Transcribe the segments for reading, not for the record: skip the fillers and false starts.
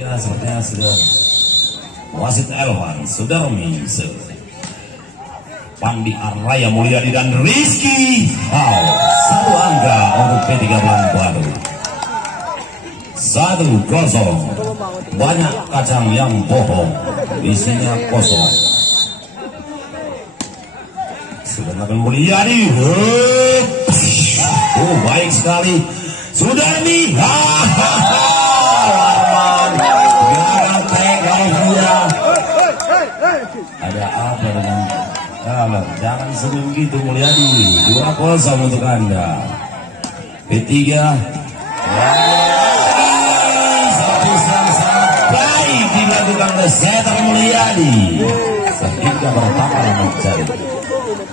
Ya, sepertinya sudah wasit Elvan Sudarmi, Pandi Araya Mulyadi dan Rizky. Satu angka untuk P3 Batu. 1-0. Banyak kacang yang bohong, isinya kosong. Sudah melakukan Mulyadi. Oh, baik sekali Sudarmi. Ada apa dengan jangan sebelum gitu Mulyadi. 2-0 untuk Anda. P3 satu sangat baik dilakukan oleh setter Mulyadi sehingga pertama mencari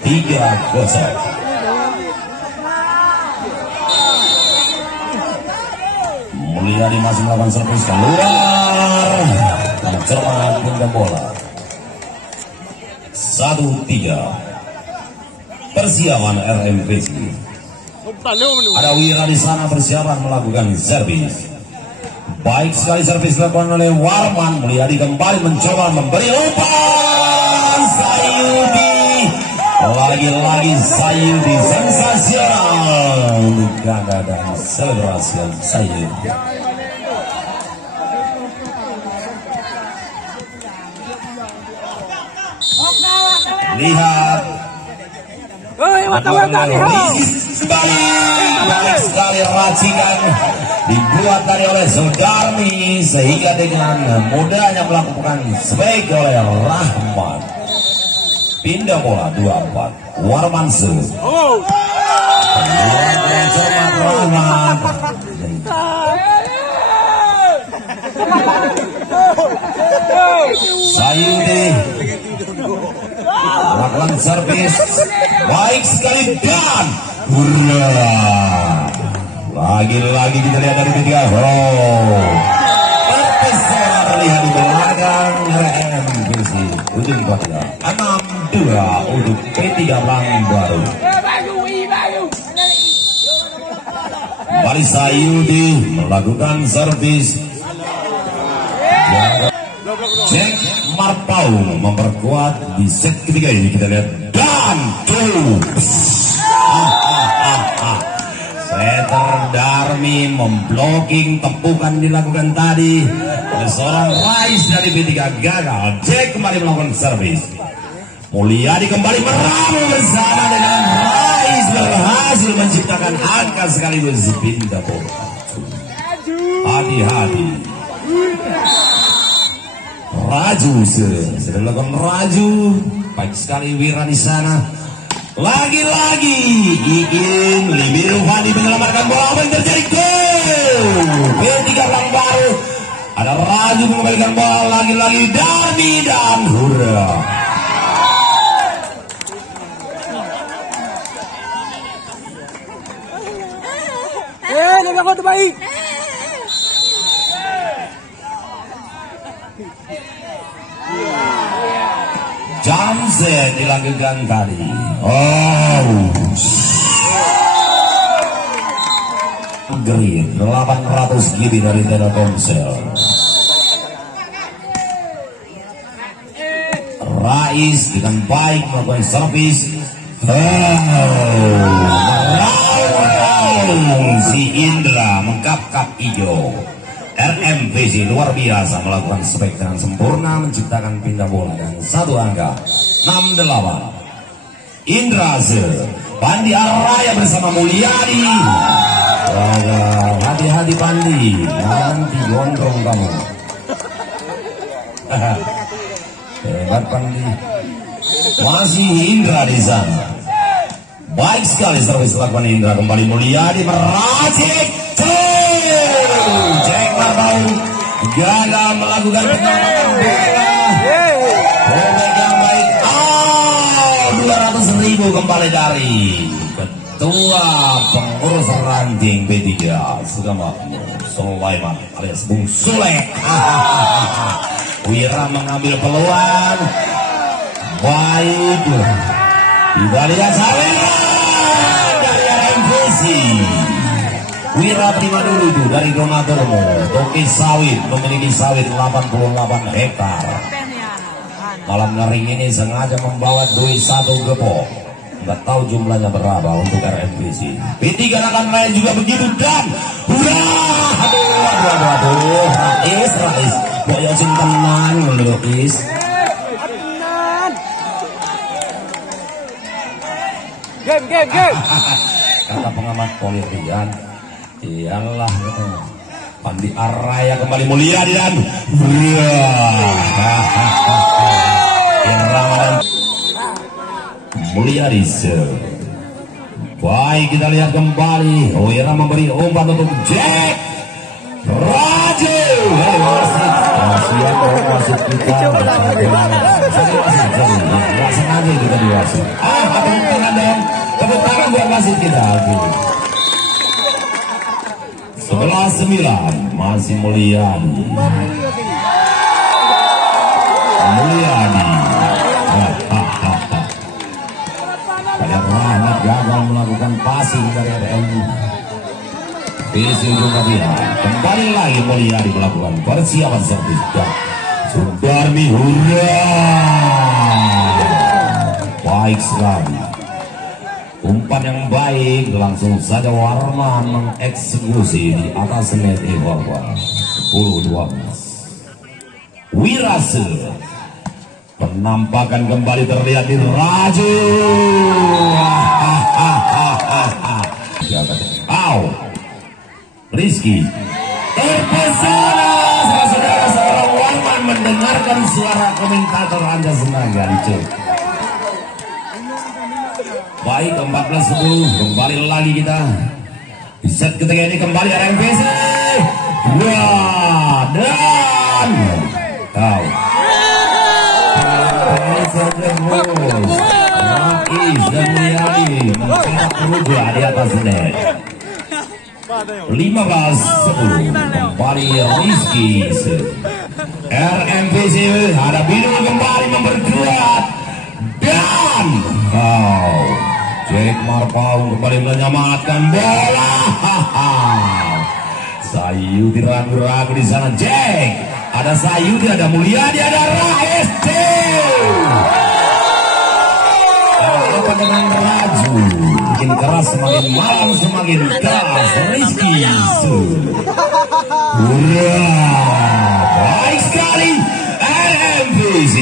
3-0. Mulyadi masih melakukan servis keluar dan cermat pindah bola. 1-3. Persiapan RMVC. Ada Wira di sana persiapan melakukan servis. Baik sekali servis dilakukan oleh Warman. Mulyadi kembali mencoba memberi umpan. Sayudi. Lagi-lagi Sayudi sensasional. Ganda dan selebrasi Sayudi. Lihat baik sekali racikan dibuat tadi oleh Sudarmi sehingga dengan mudahnya melakukan spek oleh Rahmat. Pindah bola 2-4 Warmansu. Rahmat Sayudi melakukan servis baik sekali dan lagi-lagi kita lihat dari P3. Terpesona terlihat di belakang RMVC ujung kuatnya 6-2 untuk P3 Baru. Kembali Sayudi melakukan servis. Jack Marpau memperkuat di set ketiga ini. Kita lihat dan setter Darmi memblocking tepukan dilakukan tadi oleh seorang Rais dari P3 gagal. Jack kembali melakukan servis. Mulyadi kembali meramu bersama dengan Rais berhasil menciptakan angka sekaligus pindah bola. Hati-hati. Raju sudah melakukan Raju. Baik sekali Wira di sana. Lagi-lagi Iin Libiru Fandi menyelamatkan bola dan terjadi gol. P3 Baru. Ada Raju mengembalikan bola lagi-lagi Darmi dan Hura. Jaga kau terbaik. Jamset dilakukan tadi. Green 800 GB dari Telkomsel. Rais dengan baik melakukan servis. Si Indra mengkap-kap hijau. RMVC luar biasa melakukan spek dengan sempurna menciptakan pindah bola dan satu angka 6-8. Indra Pandi Araya bersama Mulyadi. Hati-hati Pandi, nanti gondrong kamu. Hebat Pandi. Masih Indra di sana. Baik sekali servis lakukan Indra. Kembali Mulyadi meracik. Jack Marpau gagal melakukan penyelamatan bola. Pemegang baik. 200.000 kembali dari Ketua Pengurus Ranting P3 Sugamakmur Sulaiman alias Bung Sule. Wira mengambil peluang. Baik. Kita lihat dari RMVC. Wira terima dulu itu dari donaturmu. Toki Sawit memiliki sawit 88 hektar. Malam hari ini sengaja membawa duit 1 gepok. Nggak tahu jumlahnya berapa untuk RMPC. P3 akan lain juga begitu dan hurrah! Aduh. Rais. Boyo sing tenang lho, Is. Game. Kata pengamat politik, iyalah Pandi Araya kembali mulia di dan mulia di baik kita lihat kembali. Ira memberi umpan untuk Jack Raju. Wasit kita nggak sengaja itu tadi wasit. Tepuk tangan dong, tepuk tangan buat wasit kita. 11-9 masih Mulyadi. Pada Rahmat gagal melakukan passing dari RMU. Visi juga dia. Kembali lagi Mulyadi melakukan persiapan servis. Sudarmi hurrah. Baik sekali. Umpan yang baik, langsung saja Warman mengeksekusi di atas net Evakuan 10-12. Wirase penampakan kembali terlihat di Raju. Rizky terpesona saudara seorang Warman mendengarkan suara komentator Anda sengaja dicek. Baik 14-10 kembali lagi kita di set ketiga ini kembali RMPC. Wah dan kau Rais dan Mulyadi mencetak rubah di atas net. 15-10 kembali Rizky. RMPC ada Bidul kembali memperkuat dan Jack Marpaung kembali menyelamatkan bola. Sayuti ragu-ragu di sana. Jack, ada Sayuti, ada Mulyadi, ada Rais. Apa dengan Raju? Makin keras, semakin malam, semakin keras. Rizky. Hurrah! Baik sekali RMPC.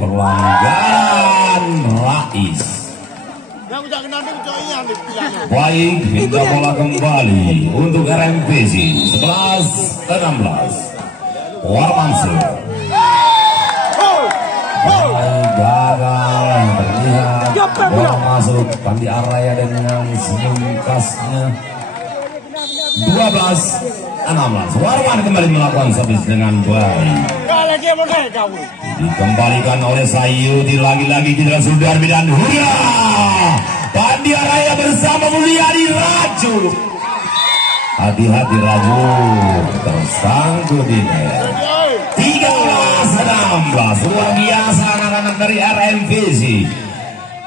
Pelanggaran Rais. Baik, minta bola kembali untuk RMPC. 11-16 Warmansyah. Gagal terlihat bola masuk Pandi Araya dengan senyum khasnya. 12-16 Warman kembali melakukan servis dengan baik. Dikembalikan oleh Sayuti, lagi-lagi kita Sudarmi dan hurrah! Pandi Araya bersama Mulyadi Raju. Hati-hati Raju, tersangkut di net. 13-16 luar biasa anak-anak dari RMPC.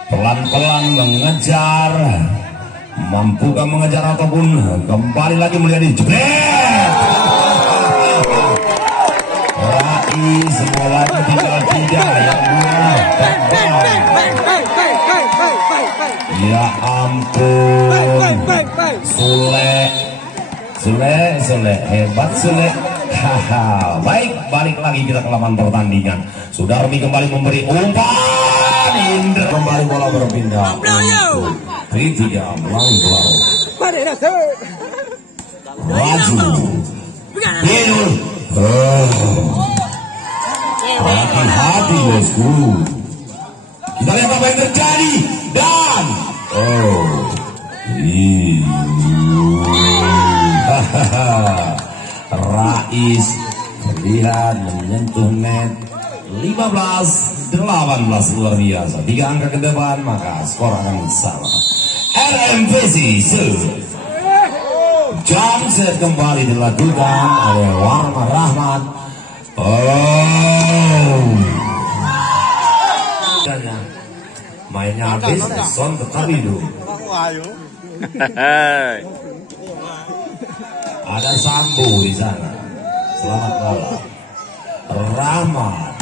Pelan-pelan mengejar. Mampukah mengejar ataupun kembali lagi Mulyadi jebret. Rais semulanya tinggal 3 yang dua. Ya ampun. Sule hebat Sule. Baik, balik lagi kita ke lapangan pertandingan. Sudarmi kembali memberi umpan. Indra kembali bola berpindah. P3 melawan Raju. Bidul. Hati-hati bosku. Kita lihat apa yang terjadi dan Rais terlihat menyentuh net. 15-18 luar biasa. 3 angka ke depan maka skor akan sama. RMPC jump set kembali dilakukan oleh Warman Rahmat. Mainnya habis, Son tetap hidup. Ada Sambu di sana. Selamat malam. Ramadan.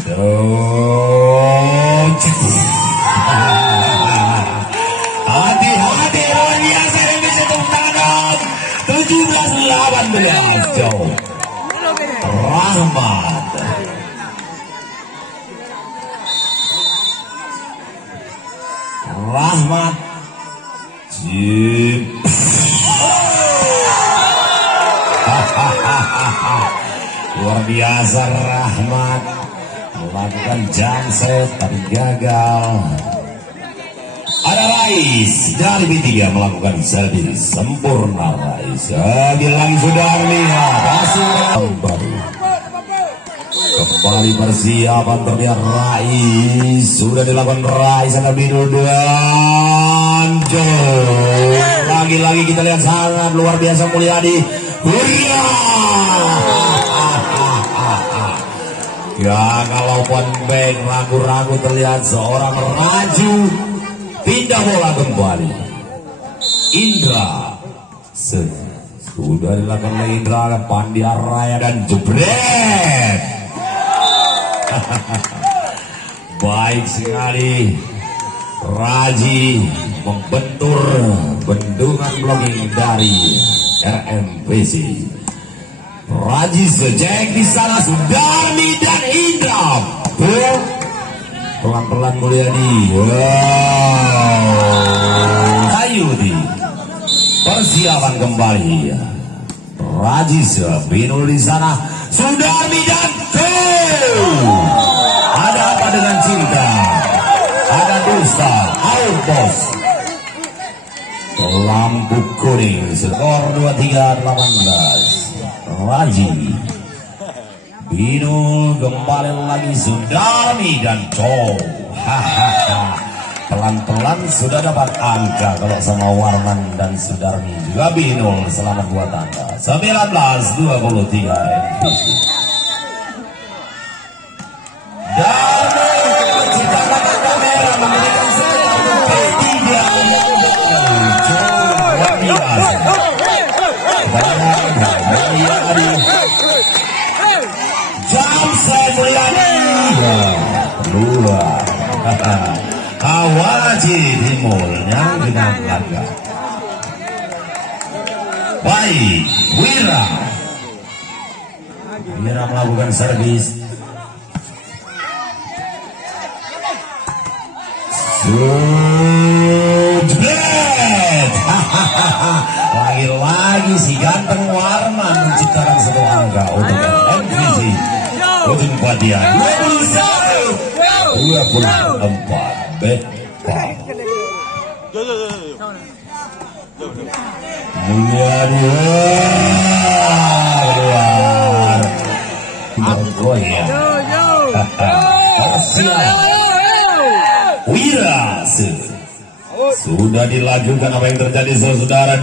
Hati-hati luar biasa yang bisa tangan. 17-18 jauh. Rahmat. Rahmat. Jim. Luar biasa Rahmat melakukan jump tapi gagal. Ada Rais dari B3 melakukan servis sempurna. Rais bilang sudah lihat hasil baru. Kembali persiapan terlihat Rais sudah dilakukan Rais ada biru dan lagi-lagi kita lihat sangat luar biasa Mulyadi. Ya kalau back ragu-ragu terlihat seorang Raju pindah bola kembali. Indra sudah dilakukan oleh Indra Pandia Raya dan jebret. Baik sekali Raji membentur bendungan blocking dari RMPC. Raji sejak di sana Sudarmi dan Indra. Pelan-pelan Mulyadi. Wow. Ayudi. Persiapan kembali. Raji Binul di sana. Sudarmi dan ada apa dengan cinta? Ada dusta. Outpost. Lampu kuning. Skor 23-18. Raji Binul kembali lagi Sudarmi dan Chow. Pelan-pelan sudah dapat angka kalau sama Warman dan Sudarmi juga Binul selamat buat tanda 19-23 NPC. Dan menciptakan kamera memberikan sebuah P3 luar biasa. Luar Hawaji Timur yang dengan laga. Baik Wira melakukan servis. Sudret. Lagi-lagi si ganteng Warman menciptakan satu angka untuk MVC. Untuk Badia 24 Bepa Mulyadi keluar ya. Wira sudah dilajukan apa yang terjadi saudara.